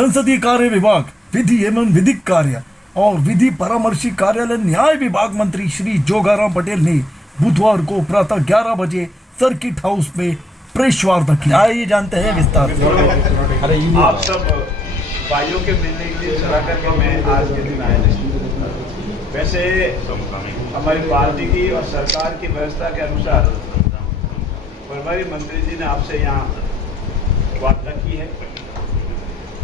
संसदीय कार्य विभाग, विधि एवं विधिक कार्य और विधि परामर्शी कार्यालय न्याय विभाग मंत्री श्री जोगाराम पटेल ने बुधवार को प्रातः 11 बजे सर्किट हाउस में प्रेस वार्ता की। आइए जानते हैं विस्तार से। आप सब भाइयों के मिलने के लिए सलाह करके मैं आज के दिन आया नहीं। वैसे हमारी पार्टी की और सरकार की व्यवस्था के अनुसार प्रभारी मंत्री जी ने आपसे यहाँ वार्ता की है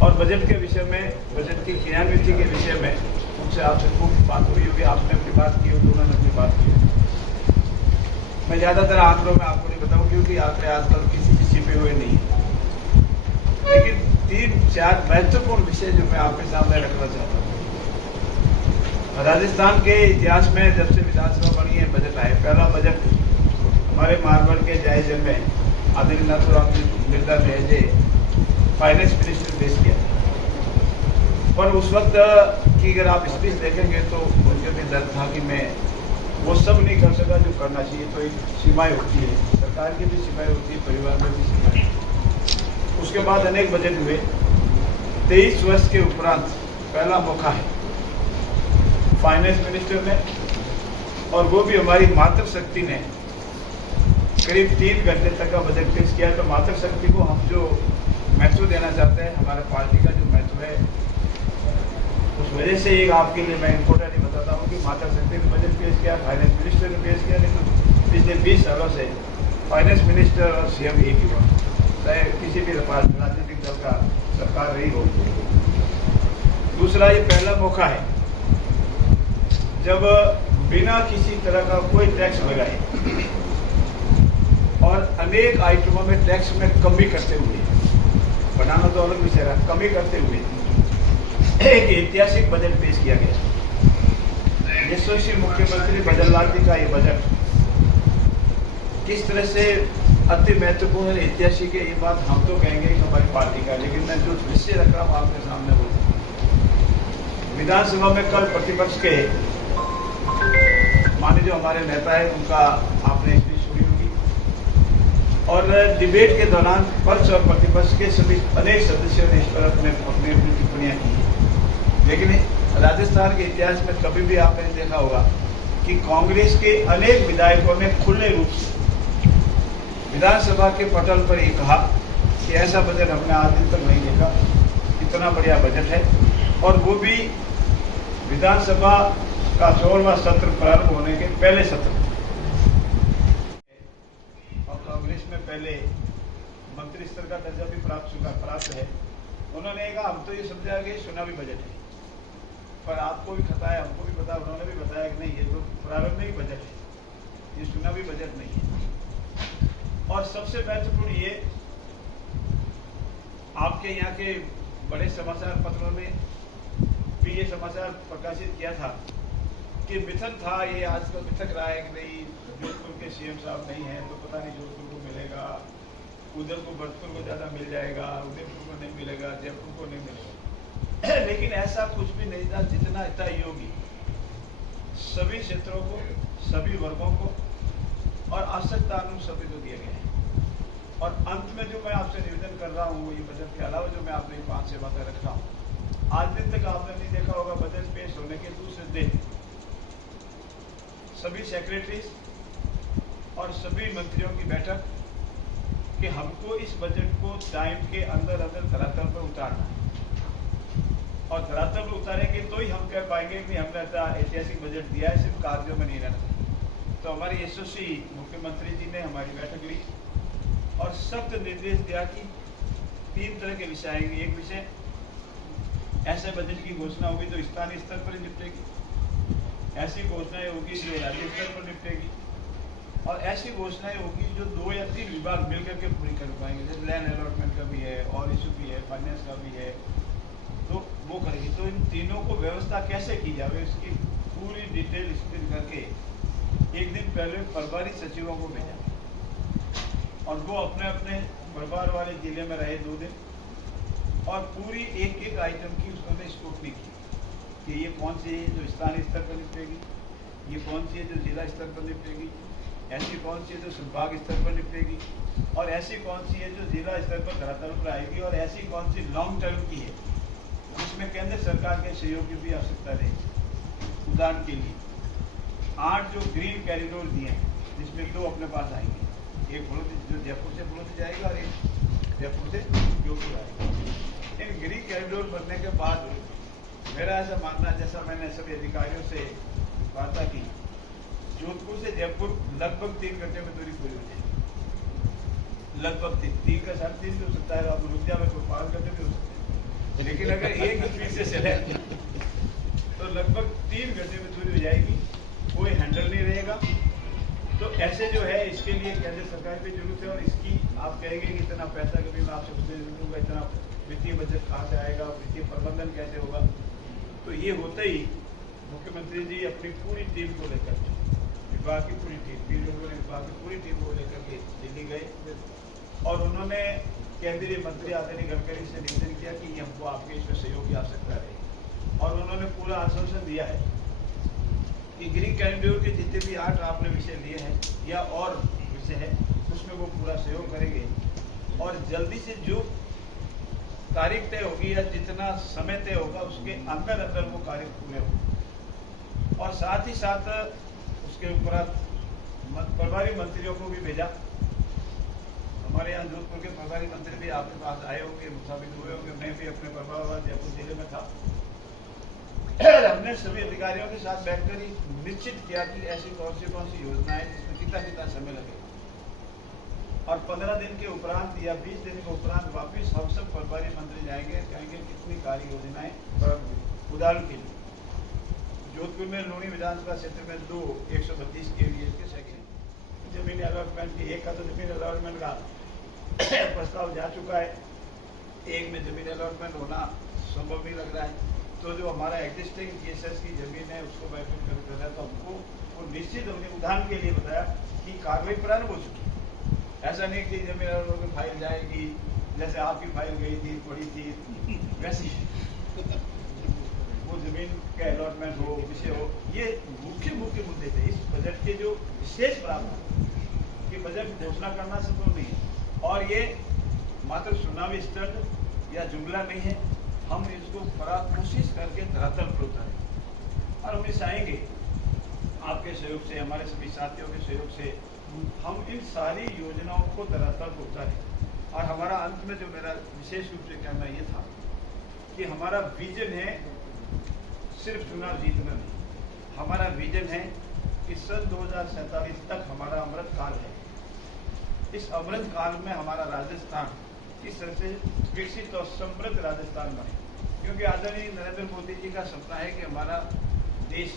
और बजट के विषय में, बजट की क्रियान्विति के विषय में उनसे आपसे खूब बात हुई होगी। आपने अपनी बात की होगी, उन्होंने अपनी बात की होगी। मैं ज़्यादातर आंकड़ों में आपको नहीं बताऊँ क्योंकि आंकड़े आजकल किसी भी छिपे हुए नहीं, लेकिन 3-4 महत्वपूर्ण विषय जो मैं आपके सामने रखना चाहता हूँ। राजस्थान के इतिहास में जब से विधानसभा बनी है, बजट आए, पहला बजट हमारे मारवाड़ के जायजे में आदरणीय नाथूराम बिरला ने फाइनेंस मिनिस्टर पेश किया, पर उस वक्त की अगर आप स्पीच देखेंगे तो मुझे भी दर्द था कि मैं वो सब नहीं कर सका जो करना चाहिए। तो एक सीमाएं होती है, सरकार की भी सीमाएं होती है, परिवार में भी सीमाएं। उसके बाद अनेक बजट हुए। 23 वर्ष के उपरांत पहला मौका है फाइनेंस मिनिस्टर ने, और वो भी हमारी मातृशक्ति ने करीब 3 घंटे तक का बजट पेश किया। तो मातृशक्ति को हम जो महत्व देना चाहते हैं, हमारे पार्टी का जो महत्व है, उस वजह से एक आपके लिए मैं इम्पोर्टेंट बताता हूँ कि मातृशक्ति ने बजट पेश किया, फाइनेंस मिनिस्टर ने पेश किया। नहीं तो पिछले 20 सालों से फाइनेंस मिनिस्टर और सीएम एक ही हुआ, चाहे किसी भी राजनीतिक दल का सरकार रही हो। दूसरा, ये पहला मौका है जब बिना किसी तरह का कोई टैक्स लगाए और अनेक आइटमों में टैक्स में कमी करते हुए, बनाना तो अलग विषय रहा, कमी करते हुए एक ऐतिहासिक बजट पेश किया गया। यशस्वी मुख्यमंत्री भजनलाल जी का ये बजट किस तरह से अति महत्वपूर्ण और ऐतिहासिक है, ये बात हम तो कहेंगे कि हमारी पार्टी का, लेकिन मैं जो विषय रख रहा हूँ आपके सामने वो विधानसभा में कल प्रतिपक्ष के माने जो हमारे नेता है उनका आपने स्पीच सुनी होगी, और डिबेट के दौरान पक्ष और प्रतिपक्ष के सभी अनेक सदस्यों ने इस पर अपनी टिप्पणियां की। लेकिन राजस्थान के इतिहास में कभी भी आपने देखा होगा कि कांग्रेस के अनेक विधायकों ने खुले रूप से विधानसभा के पटल पर ये कहा कि ऐसा बजट हमने आज दिन तक नहीं देखा, इतना बढ़िया बजट है। और वो भी विधानसभा का 16वां सत्र प्रारंभ होने के पहले सत्र, और कांग्रेस में पहले मंत्री स्तर का दर्जा भी प्राप्त है। उन्होंने कहा हम तो ये समझा कि चुनावी बजट है, पर आपको भी पता है, हमको भी पता है, उन्होंने भी बताया कि नहीं, ये तो प्रारंभिक बजट है, ये चुनावी बजट नहीं है। और सबसे महत्वपूर्ण ये, आपके यहाँ के बड़े समाचार पत्रों में भी ये समाचार प्रकाशित किया था कि मिथक था, ये आजकल मिथक रहा है कि नहीं जोधपुर के सीएम साहब नहीं है तो पता नहीं जोधपुर को मिलेगा, उधर को भरतपुर को ज्यादा मिल जाएगा, उदयपुर को नहीं मिलेगा, जयपुर को नहीं मिलेगा। लेकिन ऐसा कुछ भी नहीं था। जितना तय योगी सभी क्षेत्रों को, सभी वर्गों को और आवश्यकता अनुसार सभी को दिए गए हैं। और अंत में जो मैं आपसे निवेदन कर रहा हूँ, ये बजट के अलावा जो मैं आपने 5 से बातें रख रहा हूँ, आज दिन तक आपने नहीं देखा होगा, बजट पेश होने के दूसरे दिन सभी सेक्रेटरीज और सभी मंत्रियों की बैठक कि हमको इस बजट को टाइम के अंदर धरातल पर उतारना है, और धरातल पर उतारेंगे तो ही हम कह पाएंगे कि हमने ऐतिहासिक बजट दिया है, सिर्फ कार्यों में नहीं रहना। तो हमारी यशस्वी मुख्यमंत्री जी ने हमारी बैठक ली और सख्त निर्देश दिया कि 3 तरह के विषय आएंगे। एक विषय, ऐसे बजट की घोषणा होगी तो स्थानीय स्तर पर निपटेगी, ऐसी घोषणाएं होगी जो राज्य स्तर पर निपटेगी, और ऐसी घोषणाएं होगी जो 2 या 3 विभाग मिलकर के पूरी कर पाएंगे। जैसे लैंड अलॉटमेंट का भी है, और इशू भी है, फाइनेंस का भी है, तो वो करेगी। तो इन तीनों को व्यवस्था कैसे की जाए, इसकी पूरी डिटेल स्क्रीन करके एक दिन पहले प्रभारी सचिवों को भेजा, और वो अपने अपने प्रभार वाले जिले में रहे 2 दिन, और पूरी एक आइटम की उसने स्क्रूटनी की कि ये कौन सी है जो स्थानीय स्तर पर निपटेगी, ये कौन सी है जो जिला स्तर पर निपटेगी, ऐसी कौन सी है जो संभाग स्तर पर निपटेगी, और ऐसी कौन सी है जो जिला स्तर पर धरातल पर आएगी, और ऐसी कौन सी लॉन्ग टर्म की है इसमें केंद्र सरकार के सहयोग की भी आवश्यकता रहेगी। उदाहरण के लिए 8 जो ग्रीन कॉरिडोर दिए हैं, जिसमें 2 अपने पास आएंगे, एक जो जयपुर से बड़ौती जाएगा और एक जयपुर से जोधपुर आएगा। इन ग्रीन कॉरिडोर बनने के बाद मेरा ऐसा मानना है, जैसा मैंने सभी अधिकारियों से वार्ता की, जोधपुर से जयपुर लगभग 3 घंटे में दूरी पूरी हो जाएगी। लगभग 3 का 3.5 हो सकता है, आप रुक जाए तो 5 घंटे भी हो सकते हैं, लेकिन अगर एक स्पीड से चले तो लगभग 3 घंटे में दूरी हो जाएगी, कोई हैंडल नहीं रहेगा। तो ऐसे जो है, इसके लिए केंद्र सरकार की जरूरत है। और इसकी आप कहेंगे कि इतना पैसा कभी मैं आपसे पूछने दूंगा, इतना वित्तीय बजट कहाँ से आएगा, वित्तीय प्रबंधन कैसे होगा, तो ये होते ही मुख्यमंत्री जी अपनी पूरी टीम को लेकर, विभाग की पूरी टीम, विभाग की पूरी टीम को लेकर के दिल्ली गए और उन्होंने केंद्रीय मंत्री आदरणीय गडकरी से निवेदन किया कि हमको आपके इसमें सहयोग की आवश्यकता रहेगी। और उन्होंने पूरा आश्वासन दिया है कि ग्रीन कॉरिडोर के जितने भी 8 आपने विषय लिए हैं या और विषय है, उसमें वो पूरा सहयोग करेंगे और जल्दी से जो तारीख तय होगी या जितना समय तय होगा उसके अंदर अंदर वो कार्य पूरे होंगे। और साथ ही साथ उसके ऊपर प्रभारी मंत्रियों को भी भेजा। हमारे यहाँ जोधपुर के प्रभारी मंत्री भी आपके पास आए होंगे, मुसाफिर हुए होंगे, मैं भी अपने प्रभाव जयपुर जिले में था। हमने सभी अधिकारियों के साथ बैठकर ही निश्चित किया कि ऐसी कौन सी योजनाएं जिसमें कितना समय लगेगा। और 15 दिन के उपरांत या 20 दिन के उपरांत वापिस हम सब प्रभारी मंत्री जाएंगे, कहेंगे कितनी कार्य योजनाएं। उदाहरण के लिए जोधपुर में लूणी विधानसभा क्षेत्र में 2 132 KVA के सेक्शन जमीन अलॉटमेंट की, एक का तो जमीन अलॉटमेंट का प्रस्ताव जा चुका है, एक में जमीन अलॉटमेंट होना संभव नहीं लग रहा है। तो जो हमारा एग्जिस्टिंग केसेस की जमीन है उसको बैठक कर रहा है, तो हमको वो निश्चित हमने उदाहरण के लिए बताया कि कार्रवाई प्रारंभ हो चुकी है। ऐसा नहीं कि जमीन अलॉटमेंट फाइल जाएगी, जैसे आपकी फाइल गई थी पड़ी थी वैसी वो जमीन का अलॉटमेंट हो, विषय हो। ये मुख्य मुद्दे थे इस बजट के जो विशेष प्रावधान कि बजट घोषणा करना संभव नहीं है और ये मात्र चुनावी स्टंट या जुमला नहीं है। हम इसको बड़ा कोशिश करके धरातल पर उतारें और हम चाहेंगे आपके सहयोग से, हमारे सभी साथियों के सहयोग से हम इन सारी योजनाओं को धरातल पर उतारें। और हमारा अंत में जो मेरा विशेष रूप से कहना ये था कि हमारा विजन है सिर्फ चुनाव जीतना नहीं, हमारा विजन है कि सन 2047 तक हमारा अमृत काल है। इस अमृत काल में हमारा राजस्थान किस तरह से विकसित और समृद्ध राजस्थान बने, क्योंकि आदरणीय नरेंद्र मोदी जी का सपना है कि हमारा देश,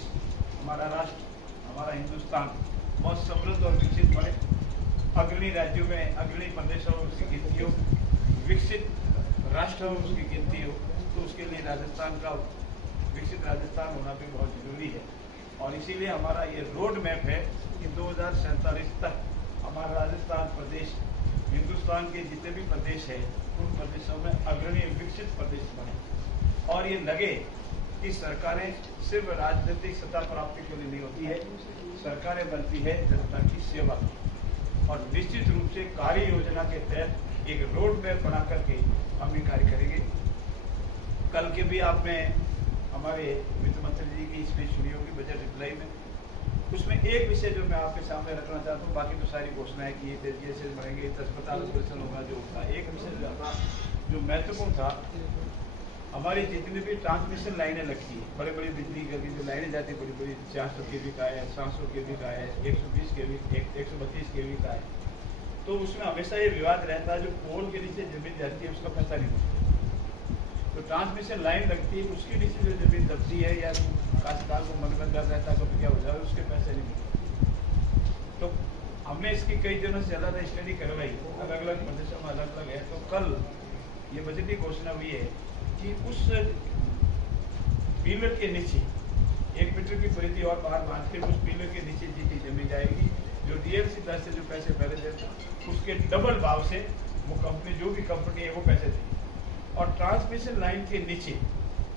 हमारा राष्ट्र, हमारा हिंदुस्तान बहुत समृद्ध और विकसित बने, अग्रणी राज्यों में, अग्रणी प्रदेशों में उसकी गिनती हो, विकसित राष्ट्रों में उसकी गिनती हो। तो उसके लिए राजस्थान का विकसित राजस्थान होना भी बहुत जरूरी है। और इसीलिए हमारा ये रोड मैप है कि 2047 तक हमारा राजस्थान प्रदेश हिंदुस्तान के जितने भी प्रदेश है उन प्रदेशों में अग्रणी विकसित प्रदेश बने। और ये लगे कि सरकारें सिर्फ राजनीतिक सत्ता प्राप्ति के लिए नहीं होती है, सरकारें बनती है जनता की सेवा। और निश्चित रूप से कार्य योजना के तहत एक रोड मैप बना करके हम भी कार्य करेंगे। कल के भी आपने हमारे वित्त मंत्री जी की स्पीच सुनी होगी बजट रिप्लाई में, उसमें एक विषय जो मैं आपके सामने रखना चाहता हूँ, बाकी तो सारी घोषणाएं की, ये बढ़ेंगे, अस्पताल ऑपरेशन होगा जो होगा। एक विषय जो महत्वपूर्ण था, हमारी जितनी भी ट्रांसमिशन लाइनें लगती है, बड़ी बड़ी बिजली की जो लाइनें जाती है, बड़ी 400 kV का है, 700 kV का है, 120 kV, 132 kV का है, तो उसमें हमेशा ये विवाद रहता है जो पोल के नीचे जमीन जाती है उसका पैसा नहीं मिलता। तो ट्रांसमिशन लाइन लगती है, उसके नीचे जो जमीन दबती है या काश्तकार को मन में डर रहता है कभी क्या हो जाए, उसके पैसे नहीं मिलते। तो हमने इसकी कई दिनों से ज़्यादा स्टडी करवाई, अलग अलग प्रदेशों में अलग अलग है। तो कल ये बजट की घोषणा हुई है कि उस पिलर के नीचे 1 मीटर की परिधि और बाहर बांध के उस पिलर के नीचे जितनी जमीन जाएगी, जो डीएलसी दर से जो पैसे पहले देता उसके डबल भाव से वो कंपनी, जो भी कंपनी है वो पैसे देगी। और ट्रांसमिशन लाइन के नीचे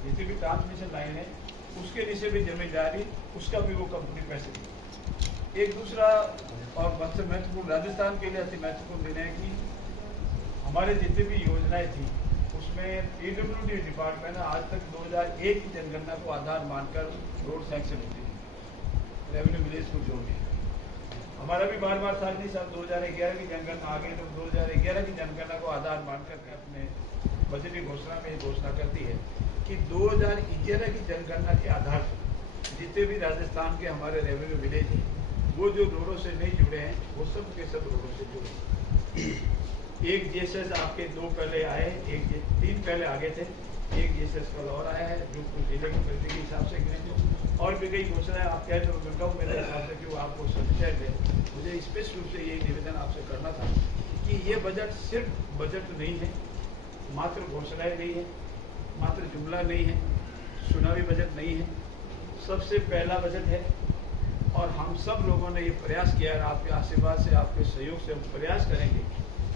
जितनी भी ट्रांसमिशन लाइन है उसके नीचे भी जमीन जा रही, उसका भी वो कंपनी पैसे देगी। एक दूसरा और सबसे महत्वपूर्ण, राजस्थान के लिए अति महत्वपूर्ण निर्णय है कि हमारे जितनी भी योजनाएं थी उसमें पीडब्ल्यूडी डिपार्टमेंट आज तक 2001 की जनगणना को आधार मानकर रोड सैंक्शन होती थी रेवेन्यू विलेज को जोड़ने। हमारा भी बार बार था कि साहब 2011 की जनगणना आ गई तो 2011 की जनगणना को आधार मानकर के अपने बजटीय घोषणा में घोषणा करती है कि 2011 की जनगणना के आधार पर जितने भी राजस्थान के हमारे रेवेन्यू विलेज हैं वो जो रोडों से नहीं जुड़े हैं वो सब के सब रोडों से जुड़े। एक जीएसएस आपके 2 पहले आए, 3 पहले आगे थे, एक जीएसएस कल और आया है जो जिले की परिधि के हिसाब से गिने और भी कई घोषणाएं आप कह तो मिलता हूँ मेरे हिसाब से कि वो आपको संशय थे। मुझे स्पष्ट रूप से यही निवेदन आपसे करना था कि ये बजट सिर्फ बजट नहीं है, मात्र घोषणाएं नहीं है, मात्र जुमला नहीं है, चुनावी बजट नहीं है, सबसे पहला बजट है। और हम सब लोगों ने ये प्रयास किया और आपके आशीर्वाद से, आपके सहयोग से हम प्रयास करेंगे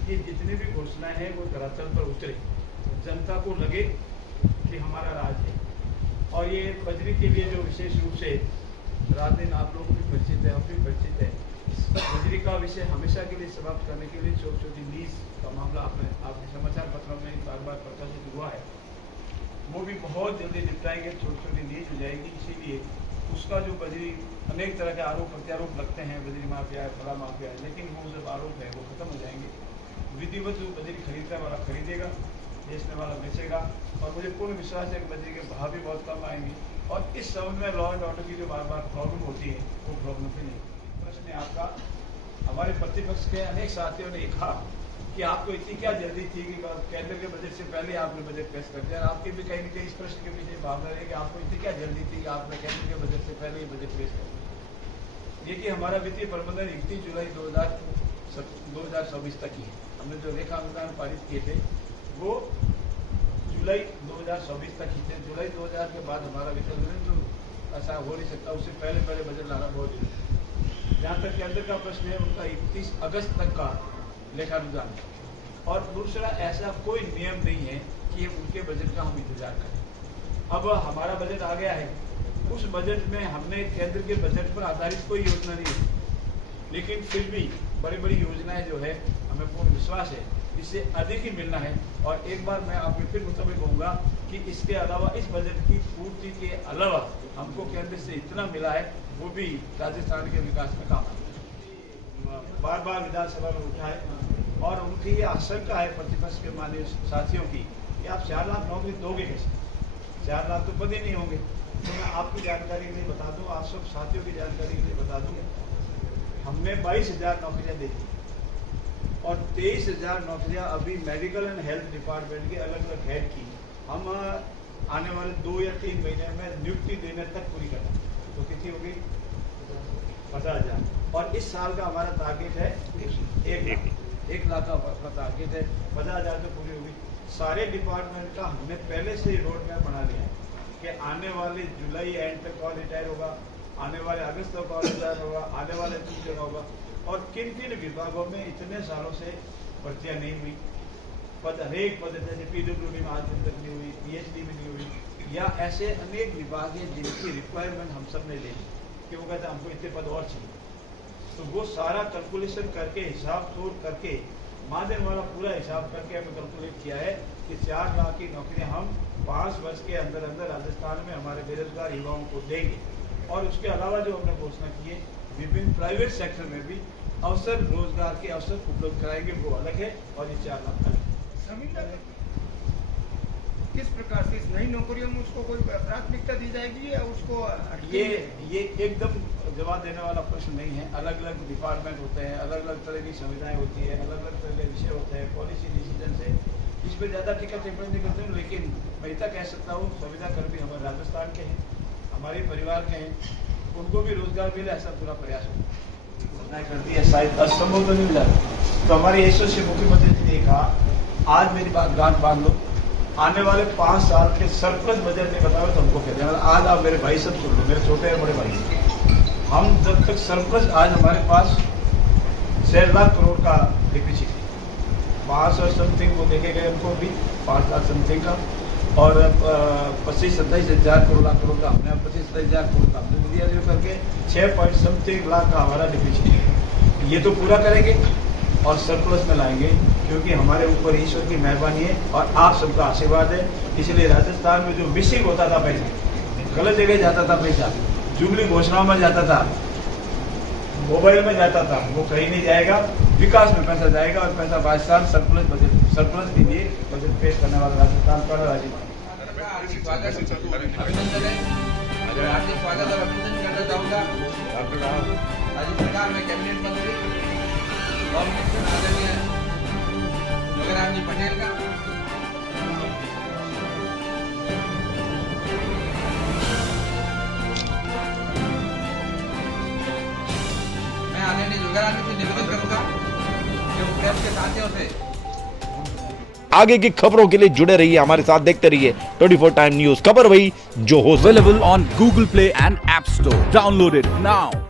कि जितनी भी घोषणाएं हैं वो धरातल पर उतरे, जनता को लगे कि हमारा राज है। और ये बजरी के लिए जो विशेष रूप से रात दिन आप लोग भी परिचित है, हम भी परिचित है, बजरी का विषय हमेशा के लिए समाप्त करने के लिए छोटी छोटी लीज का मामला आपके समाचार पत्रों में बार बार प्रकाशित हुआ है, वो भी बहुत जल्दी निपटाएंगे, छोटी छोटी लीज हो जाएगी। इसीलिए उसका जो बजरी अनेक तरह के आरोप प्रत्यारोप लगते हैं, बजरी माफिया है, फला माफिया है, लेकिन वो जब आरोप है वो खत्म हो जाएंगे। विधिवत जो बजरी खरीदने वाला खरीदेगा, बेचने वाला बेचेगा। और मुझे पूर्ण विश्वास है कि बजरी के भाव भी बहुत कम आएंगे और इस संबंध में लॉ एंड ऑर्डर की जो बार बार प्रॉब्लम होती है वो प्रॉब्लम भी नहीं। प्रश्न है आपका, हमारे प्रतिपक्ष के अनेक साथियों ने कहा कि आपको इतनी क्या जल्दी थी कि केंद्र के बजट से पहले आपने बजट पेश कर दिया। आपकी भी कहीं न कहीं इस प्रश्न के पीछे भावना है कि आपको इतनी क्या जल्दी थी कि आपने केंद्र के बजट से पहले ही बजट पेश कर दिया। ये कि हमारा वित्तीय प्रबंधन 31 जुलाई 2024 तक ही है। हमने जो रेखा अनुदान पारित किए थे वो जुलाई 2024 तक ही थे। जुलाई 2000 के बाद हमारा वित्त प्रबंधन तो ऐसा हो नहीं सकता, उससे पहले बजट लाना बहुत जरूरी है। जहाँ तक केंद्र का प्रश्न है उनका 31 अगस्त तक का लेखानुदान और दूसरा ऐसा कोई नियम नहीं है कि उनके बजट का हम इंतजार करें। अब हमारा बजट आ गया है, उस बजट में हमने केंद्र के बजट पर आधारित कोई योजना नहीं है, लेकिन फिर भी बड़ी बड़ी योजनाएं जो है हमें पूर्ण विश्वास है इससे अधिक ही मिलना है। और एक बार मैं आपको फिर मुताबिक कहूँगा कि इसके अलावा इस बजट की पूर्ति के अलावा हमको केंद्र से इतना मिला है वो भी राजस्थान के विकास में काम आएगा। बार बार विधानसभा में उठा है और उनकी ये आशंका है प्रतिपक्ष के माननीय साथियों की कि आप 4 लाख नौकरी दोगे कैसे, 4 लाख तो पद ही नहीं होंगे। तो मैं आपकी जानकारी के लिए बता दूं, आप सब साथियों की जानकारी के लिए बता दूं, हमने 22,000 नौकरियां दी और 23,000 नौकरियां अभी मेडिकल एंड हेल्थ डिपार्टमेंट के अलग अलग हेड की हम आने वाले 2 या 3 महीने में नियुक्ति देने तक पूरी करना। तो कितनी होगी? 50,000। और इस साल का हमारा टारगेट है 1 लाख का टारगेट है। 50,000 तो पूरी होगी। सारे डिपार्टमेंट का हमने पहले से ही रोड मैप बना लिया है कि आने वाले जुलाई एंड तक कौन रिटायर होगा, आने वाले अगस्त तक कौन रिटायर होगा, आने वाले 3 जगह होगा और किन किन विभागों में इतने सालों से भर्तियाँ नहीं हुई, पद अनेक पद जैसे पीडब्ल्यूडी में आज तक नहीं हुई, पीएचडी में नहीं हुई, या ऐसे अनेक विभाग हैं जिनकी रिक्वायरमेंट हम सब ने ले ली कि वो कहते हैं हमको इतने पद और चाहिए। तो वो सारा कैलकुलेशन करके, हिसाब तोड़ करके, माध्यम वाला पूरा हिसाब करके हमें कैलकुलेट किया है कि 4 लाख की नौकरियां हम 5 वर्ष के अंदर अंदर राजस्थान में हमारे बेरोजगार युवाओं को देंगे। और उसके अलावा जो हमने घोषणा की है विभिन्न प्राइवेट सेक्टर में भी अवसर, रोजगार के अवसर उपलब्ध कराएंगे, वो अलग है और ये 4 लाख अलग है। किस प्रकार से इस नई नौकरियों में उसको कोई प्राथमिकता दी जाएगी या उसको ये एकदम जवाब देने वाला प्रश्न नहीं है। अलग अलग डिपार्टमेंट होते हैं, अलग अलग तरह की सुविधाएं होती है, अलग अलग तरह के विषय होते हैं, पॉलिसी डिसीजन से इस पर ज़्यादा टीका टिप्पणी नहीं करते हूँ। लेकिन मैं इतना कह सकता हूँ संविदा कर्मी हमारे राजस्थान के हैं, हमारे परिवार के हैं, उनको भी रोजगार मिले ऐसा पूरा प्रयास होता करती है। शायद असंभव तो नहीं मिला तो हमारी एसोसिएशन मुख्यमंत्री जी ने कहा आज मेरी बात गांठ बांध लो, आने वाले 5 साल के सरप्लस बजट में बताओ तो हमको कहते हैं। आज आप मेरे भाई सब सुन लो, मेरे छोटे और बड़े भाई, हम जब तक सरप्लस आज हमारे पास 6 लाख करोड़ का डिफिसिट है, 500 समथिंग वो देखे गए हमको भी 5 लाख समथिंग का और 25-27 हज़ार करोड़ का हमने 25-27 हज़ार करोड़ का हमने दिया जो करके 6 पॉइंट समथिंग लाख का हमारा डिफिसिट है। ये तो पूरा करेंगे और सरप्लस में लाएंगे, क्योंकि हमारे ऊपर ईश्वर की मेहरबानी है और आप सबका आशीर्वाद है। इसलिए राजस्थान में जो मिसिंग होता था पैसा, गलत जगह जाता था पैसा, जुबली घोषणाओं में जाता था, मोबाइल में जाता था, वो कहीं नहीं जाएगा। विकास में पैसा जाएगा और पैसा राजस्थान सरप्लस के लिए बजट पेश करने वाला राजस्थान का राज्य। अभिनंदन है, हार्दिक स्वागत और अभिनंदन करना चाहूँगा राज्य सरकार में कैबिनेट मंत्री और मिनिस्टर आदरणीय जोगेराम जी पटेल का। मैं आदरणीय जोगेराम जी से निवेदन करूँगा कि वो प्रेस के साथियों से आगे की खबरों के लिए जुड़े रहिए हमारे साथ, देखते रहिए 24 टाइम न्यूज। खबर वही जो हो। Available on Google Play and App Store. Download it now.